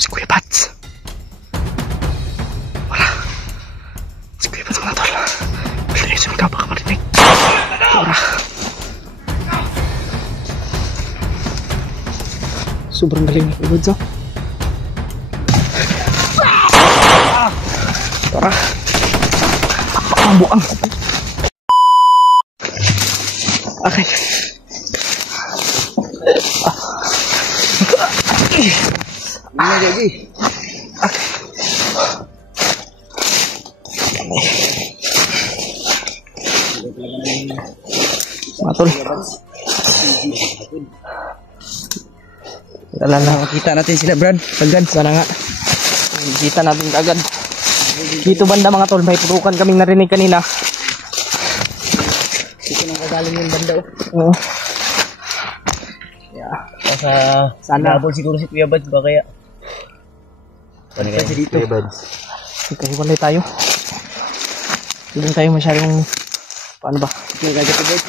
Si Kuya Bats. Wala. Si Kuya Bats mga tol. Bilis yung baka marinig. Wala. Sobrang galing ni Kuya Bats, oh. Tara. Buang. Okay. Ini jadi. Okay. Matol. Wala na. Kita natin sila, Brad. Agad. Sana nga. Kita natin agad. Dito banda mga tol, may putukan kaming narinig kanina. Dito nang kagaling yung banda. Oo. Sana abol siguro si Kuya Bads ba kaya? Kasi dito. Kasi wala tayo. Hindi tayo masyadong paano ba? Nagagad ko guys.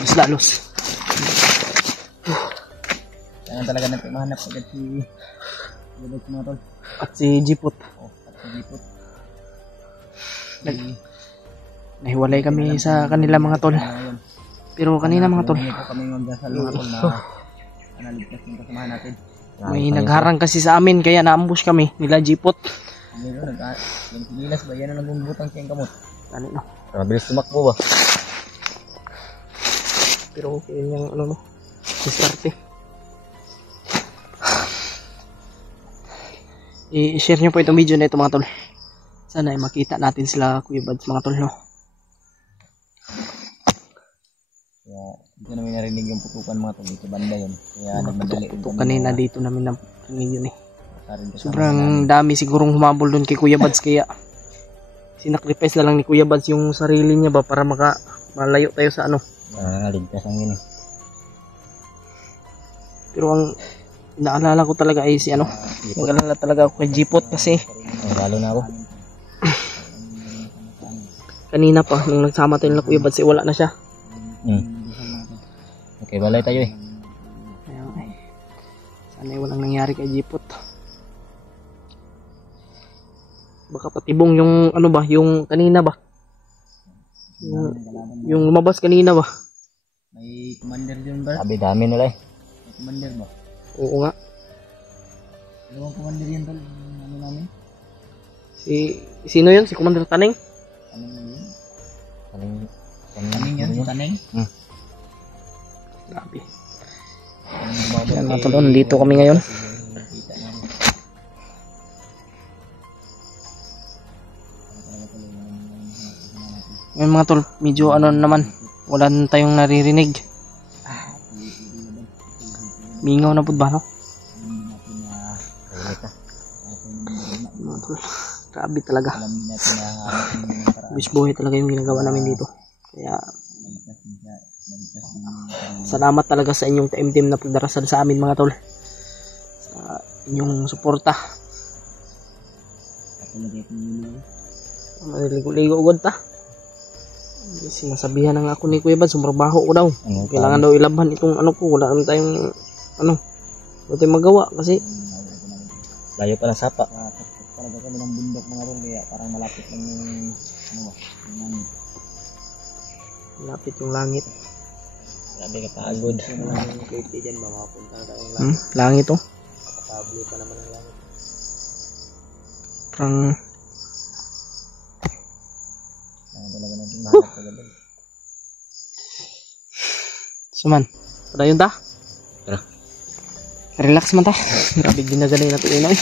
Mas lalos. Kailangan talaga natin mahanap agad si Kuya Bads mga tol. At si Jipot. At si Jipot. Nahiwalay kami sa kanila mga tol. Pero kanina mga tol, kami magdasal mga tol na analigtas yung kasamahan natin. may nagharang kasi sa amin kaya na-ambush kami nila Jipot. Yung sinilas ba? Yan ang nagbubutang siyang kamot. Ano no? Mabilis tumakbo ba? Pero okay yung ano no? Diskarte. I-share nyo po itong video na ito mga tol. Sana ay makita natin sila Kuya Bads mga tol no? Kaya dito namin narinig yung putukan mga tol. Dito banda yun. Kaya nagmadali. Kanina dito namin narinig yun eh. Sobrang dami sigurong humabol doon kay Kuya Bads kaya sinacrifice na lang ni Kuya Bads yung sarili niya ba para malayo tayo sa ano. Ligtas ang yun eh. Pero ang naalala ko talaga ay si ano. Nag-alala talaga ako kay Jipot kasi Lalo na ako. kanina pa nung nagsama tayo na Kuya Bads wala na siya. Okay, balay tayo eh. Kaya, sana ay walang nangyari kay Jipot. Baka patibong yung ano ba, yung kanina ba? Yung lumabas kanina ba? May commander dyan ba? Sabi dami nila eh. May commander ba? Oo nga. Dalawang commander yan tol. Ano namin? Sino yun? Si Commander Taneng? Taneng yan? Si Taneng? Grabe. Yan mga tol, nandito kami ngayon. Ngayon mga tol, medyo ano naman, wala na tayong naririnig. Mingaw na po ba no? Mga tol, grabe talaga. Wish buhay talaga yung ginagawa namin dito. Kaya salamat talaga sa inyong team na pagdarasal sa amin mga tol. Sa inyong suporta. Maliligo-ligo ugod ta. Sinasabihan na nga ako ni Kuya Bads, sumrabaho ko daw. Kailangan daw ilabhan itong ano ko. Wala naman tayong ano. Wala tayong magawa kasi layo pa ng sapa. Talaga kami ng bundok mga tol. Kaya parang malapit lang yung ano ba? Yung langit. malapit yung langit. Grabe kapagod. Pwede dyan ba makapunta tayong langit? Langit oh. Kapabli pa naman ang langit. Parang Talaga natin mahanap talaga. suman. Padayon ta? Tara. Relax man ta. Grabe ginagaling na ito inoy.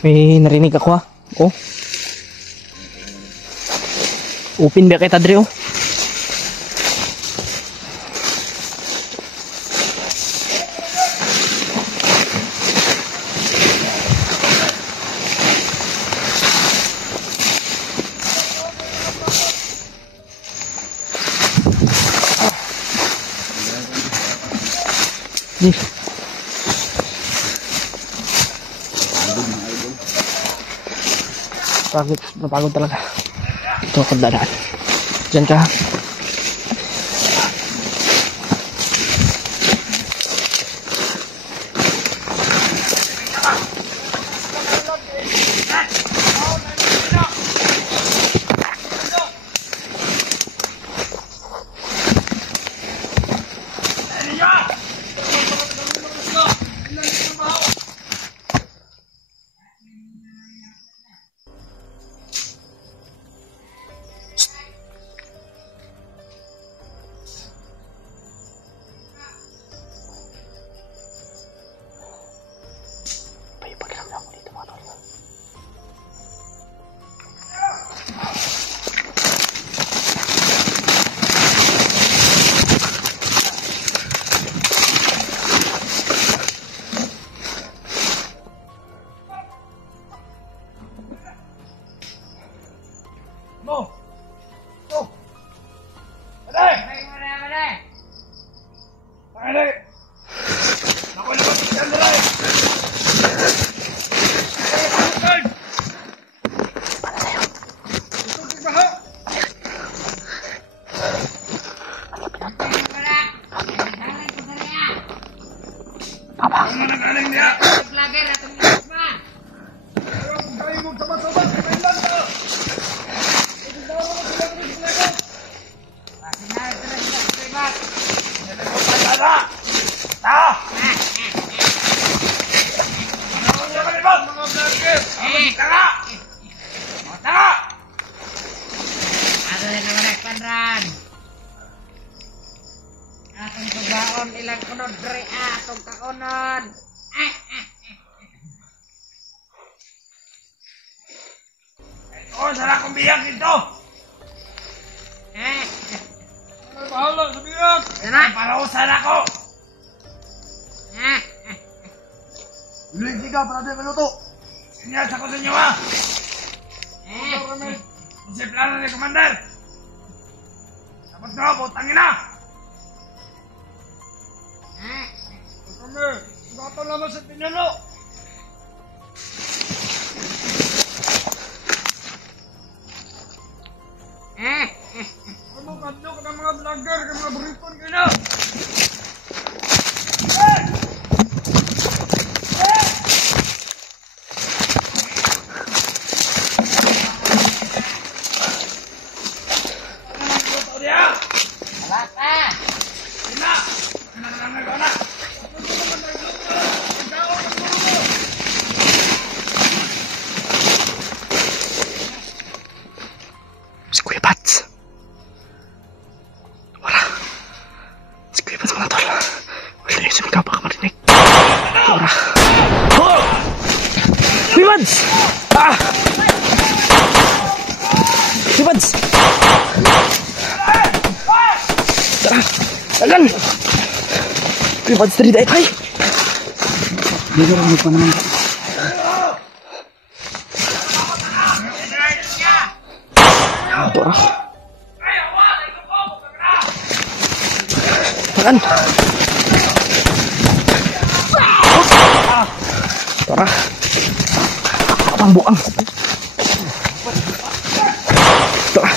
May narinig ako ha. Oh. Upin ba kita Dre oh. Di. Napagod talaga. Ito ako dadaan. Diyan ka. Atong tubaon ilang kunod dre atong kaonon. Oh, sana kong biyak ito! Ano bahala sa biyak? Sana? Parausan ako! Bilig ka para di maluto! Sinyas ako sa inyo ha! Kung siya plano ni Commander! Dapat na, butangin na! Kami, gato naman sa pinuno! Ano kadlo ka ng mga vlogger, ka mga buripon kayo na! Si Kuya Bats. Wala. Si Kuya Bats mga tol. Wala yung sumigaw baka marinig. Wala. Oh! Kuya Bats! Ah! Kuya Bats! Tara! Tagan! Kuya Bats, tari dahil tayo. Hindi ko rin pa naman. Ito ah. Takan. Tara. Abang buang. Tara.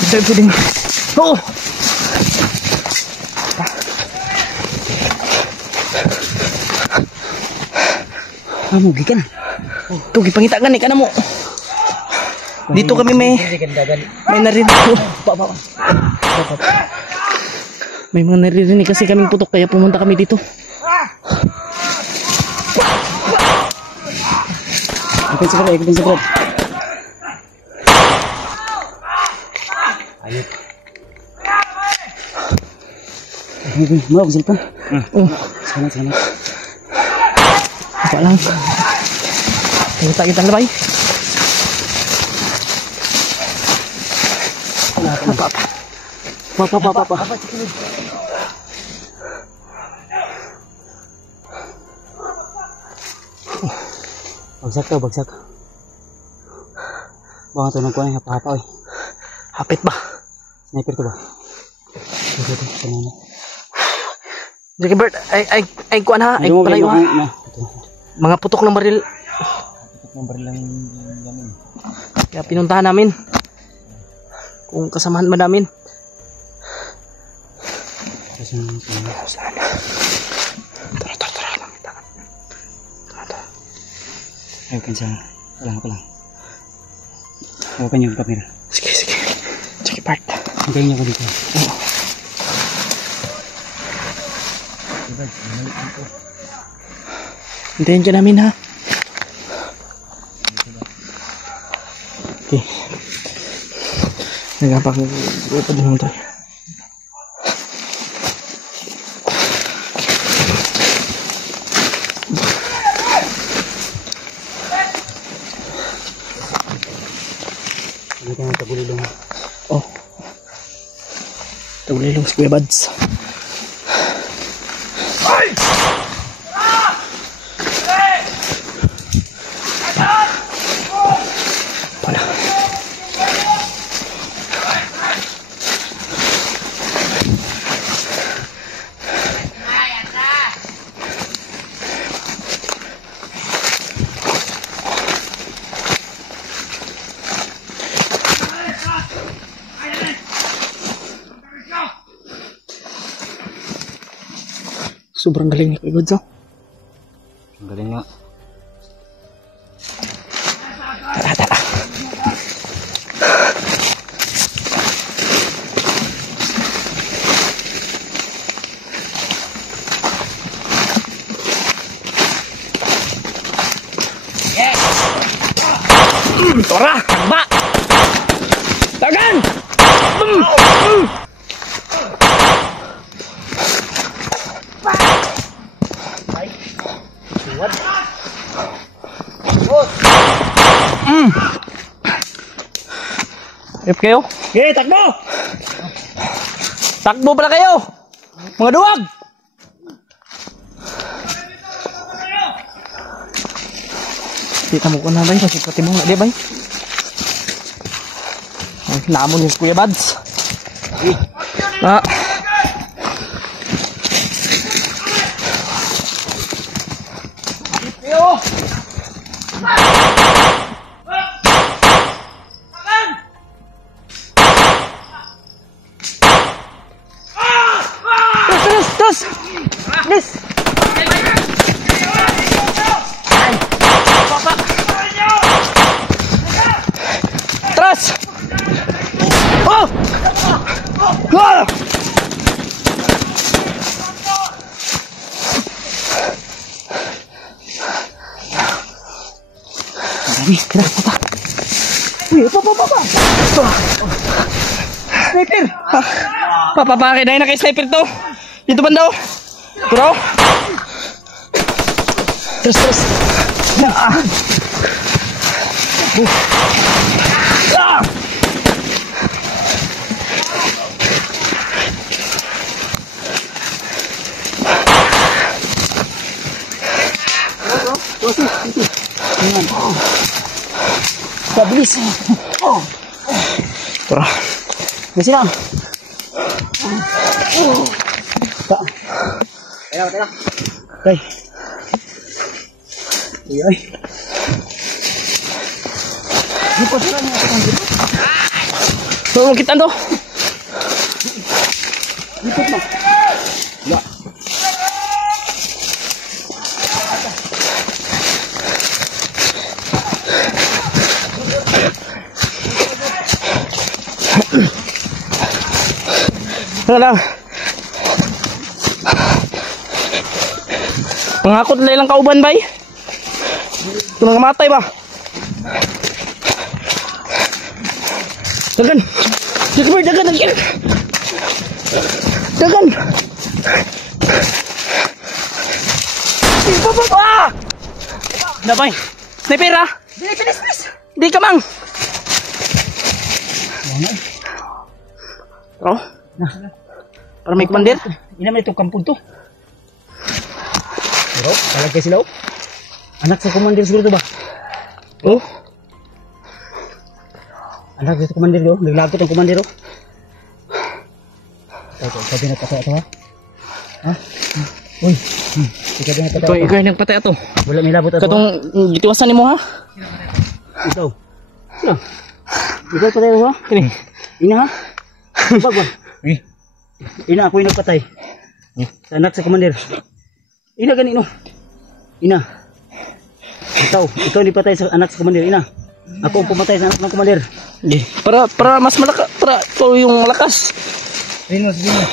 Bisa puding. Oh. Amo gikan. Tuh gipangita gani kana mo. Dito kami may naririnig. May mga naririnig kasi kaming putok kaya pumunta kami dito. Ikut sakit. Ayo. Mau ke sini? Sana. Apa lang? Kita lebay. Apa? Bagsak. Kuha ito ng kuha, hapa-hapa oy. Hapit ba? Sniper to ba? Ito, kanina. Jackie Bird, ay kuan ha, ay palayo ha. Mga putok ng baril. Putok ng baril lang yan. Kaya pinuntahan namin. Kung kasamahan ba namin. Kasi yung Tara. ayaw ka siya. Wala. Huwag yung camera. Sige. Jackie Bird. Hanggang niya ko dito. Hintayin ka namin ha. Okay. Nagapak ito din tayo. Hindi ka nga tagulilong. Oh. Tagulilong si Kuya Bads. Sobrang galing ni Kuya Bads oh. Ang galing nga. Tara. Tara, takba! Tagan! If kayo? Okay, takbo! Takbo pala kayo! Mga duwag! Kita mo ko na bay, kasi pati mo nga di bay. Ay, namon yung Kuya Bads. Ah. Terus! Please! Terus! Oh! Ah! Kira, papa. Uy, papa. Sniper! Papa, bakit na kay sniper to? Dito banda oh. Bro. Terus. Ah. Ah. Bilis. Oh. Tara. Bisa lang. Tara. Okay. Ay. Lipot na niya ang dito. So, kita to. Lipot na. Ya. Lang. Pangakot na ilang kauban bay. Kung namatay ba? Dagan. Ah! Dabay. Sniper ah. Bilis. Di ka mang. Oh. Para may commander. Ina may itong kampung to. Pero, talagay sila oh. Anak sa commander siguro to ba? Oh. Anak dito komandir yo, naglagot ang komandir. Sabi na patay ito ha? Ha? Uy, sabi na patay Ikaw yung nagpatay ato. Wala may labot ito. Katong gitiwasan nimo ha? Ikaw. Sino? Ikaw patay mo ha? Kini. Ina ha? Ibag ba? Ina ako yung nagpatay. Sa anak sa komandir. Ina ganino. Ina. Ikaw ni patay sa anak sa komandir. Ina. Ako ang pumatay sa anak ng komandir. Para mas malakas, para ito yung malakas.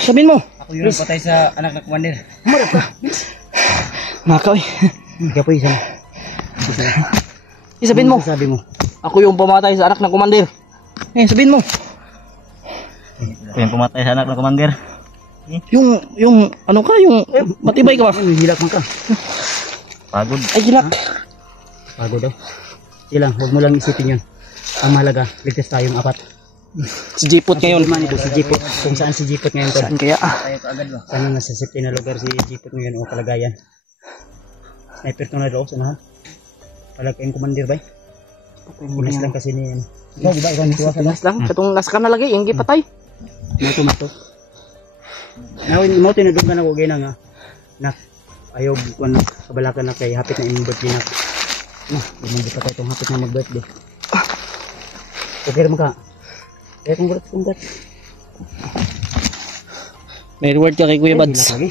Sabihin mo. Ako yung nagpatay sa anak ng komandir. Marap ka. Nakaw eh. Ikaw po isa. Sabihin mo. Sabi mo. Ako yung pumatay sa anak ng komandir. Sabihin mo. Ako yung pumatay sa anak ng komandir. Yung ano ka, yung matibay ka ba? Hilak mo ka. Pagod. Ay, hilak. Pagod daw. Silang, huwag mo lang isipin yun. Ang mahalaga, ligtas tayong apat. Si Jipot ngayon. Ito si Jipot. Kung saan si Jipot ngayon. Saan kaya? Sana nasa safety na lugar si Jipot ngayon o kalagayan. Sniper to na daw. Sanahan. Palag kayong komandir ba? Pulis lang kasi ni ano. Ikaw, diba? Ikaw nitiwasan Pinas lang. Katong nas ka na lagi, yung gipatay. Mato. Nawin mo tinudong ka na ko gina nga. Nak ayaw ko na kabalakan na kay hapit na imong birthday na. Hindi mo patay tong hapit na mag-birthday. Okay mo ka. Congrats. May reward ka kay Kuya Bads. Lagi.